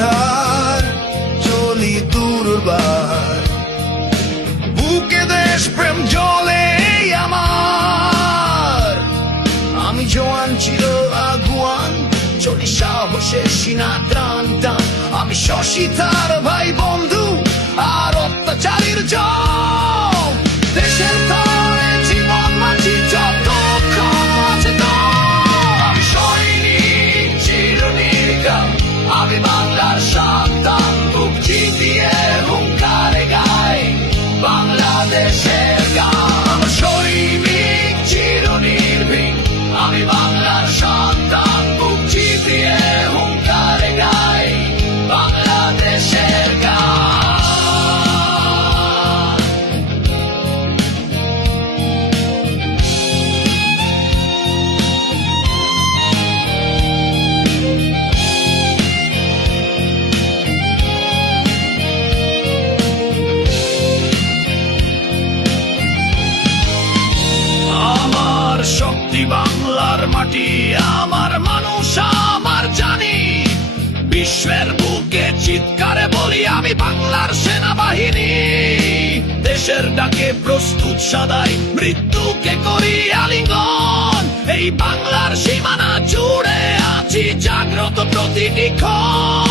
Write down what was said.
ধার চলি দুর্বার, বুকে দেশ প্রেম জলে আমার। আমি জোয়ান চির আগুয়ান, চলি সাহসে সিনা টান টান। আমি শশী তার ভাই বন্ধু আর অত্যাচারীর জম। দেশের তরে জীবন মাঝি যত আছে তো। আমি সৈনিক চিরনির্ঘাত, আমি বাংলার সন্তান, বুক চিতিয়ে হুঙ্কারে গাই বাংলাদেশের গান। সৈনিক চিরনির্ভীক, আমি বাংলার সন্তান, বুক চিতিয়ে হুঙ্কারে গাই বাংলাদেশের গান। শক্তি বাংলার মাটি, আমার মানুষ আমার জানি। বিশ্বের বুকে চিৎকারে বলি আমি বাংলার সেনাবাহিনী। দেশের ডাকে প্রস্তুত সদাই, মৃত্যুকে করি আলিঙ্গন। এই বাংলার সীমানা জুড়ে আছি জাগ্রত প্রতিটি ক্ষণ।